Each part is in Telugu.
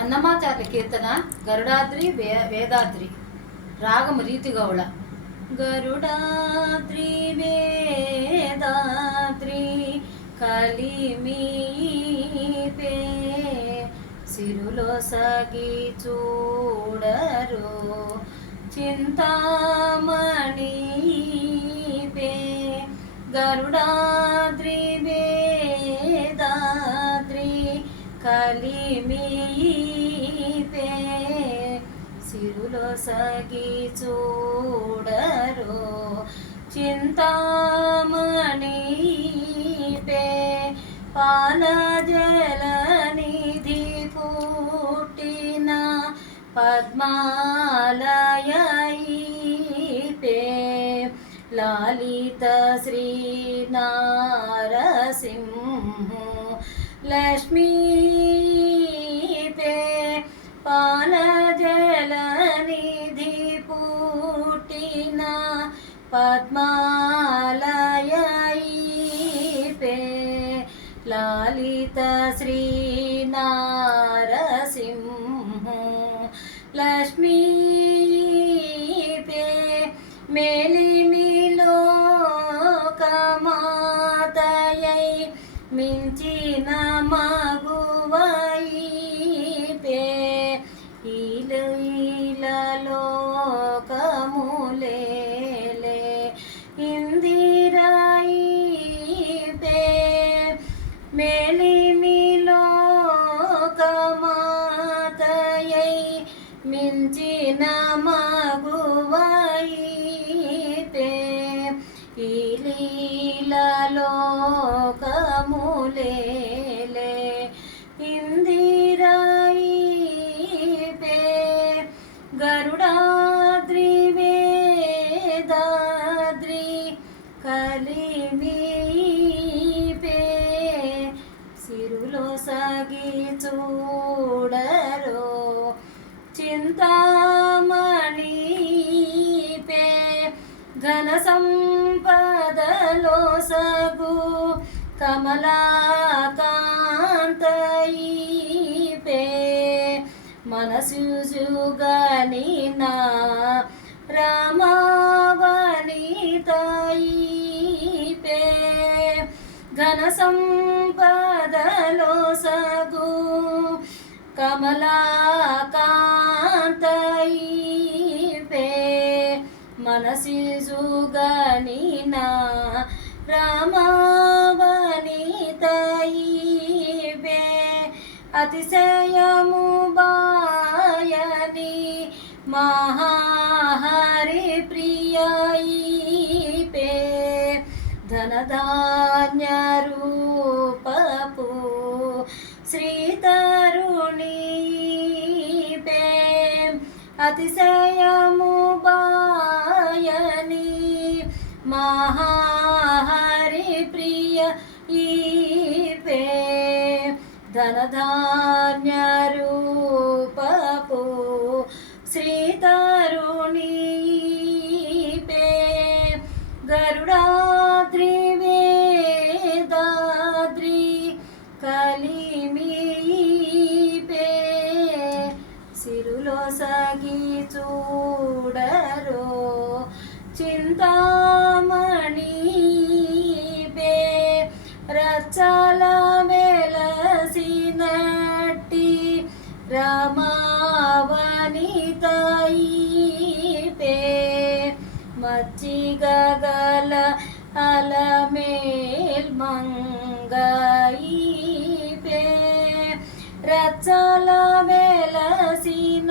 అన్నమాచార్య కీర్తన గరుడాద్రి వేదాద్రి రాగము రీతి గౌళ. గరుడాద్రి వేదాద్రి కలిమీపే సిరులో సగి చూడరు చింతామణి పే. గరుడాద్రి వేదాద్రి కలిమీపే సిరులో సగి చూడరు చింతామణి పే. పాలజల నిధి పుట్టిన పద్మాలయైపే లాలిత శ్రీ నారసింహ లక్ష్మీ పే. పాలజల నిధి పుట్టిన పద్మాలయైపే లాలిత శ్రీ నారసింహ లక్ష్మీ పే. మేలిమిలో కమాతయై మించిన మగువైపే లోకములేలే ఇందిరాయిపే. మేలిమిలో కమాతయై మించిన మగువైపే లోకములేలే ఇందిరాయిపే. గరుడాద్రి వేదాద్రి కలిమీపే సిరులో సగి చూడరో చింతామణి పే. ఘన సంపదలో సగు కమలాకాంతైపే మనసుగని నా రమావనితైపే. ఘన సంపదలో సగు కమలాకాంతైపే మనసుగని నా రమావనితైపే. అతిశయము బాయని మహాహరి ప్రియైపే ధనధాన్య రూపపు శ్రీతరుణీపే. అతిశయము బాయని మహాహరి ప్రియ ఈపే ధనధాన్య రూపపు శ్రీతరుణీపే. గరుడాద్రి వేదాద్రి కలిమీపే సిరులో సగి చూడరో చింతామణి పే. రచల వెలసినట్టి రమావనితైపే మచ్చిగల అలమేల్ మంగైపే. రచల వెలసినట్టి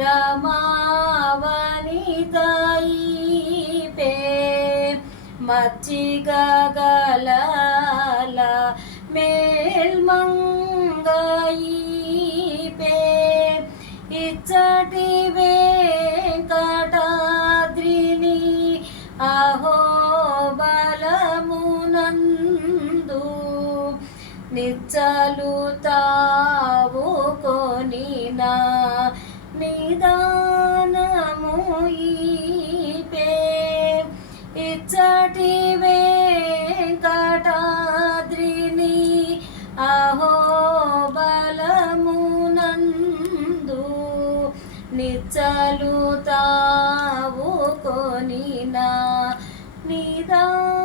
రమావనితైపే మచ్చిగల మేల్మంగైపే. ఇచ్చటి వెంకటాద్రిని అహోబలమునందు నిచ్చలు తావు కొనినా నిదానము ఈపే. ఇచ్చటి వెంకటాద్రిని అహో నిదానముగా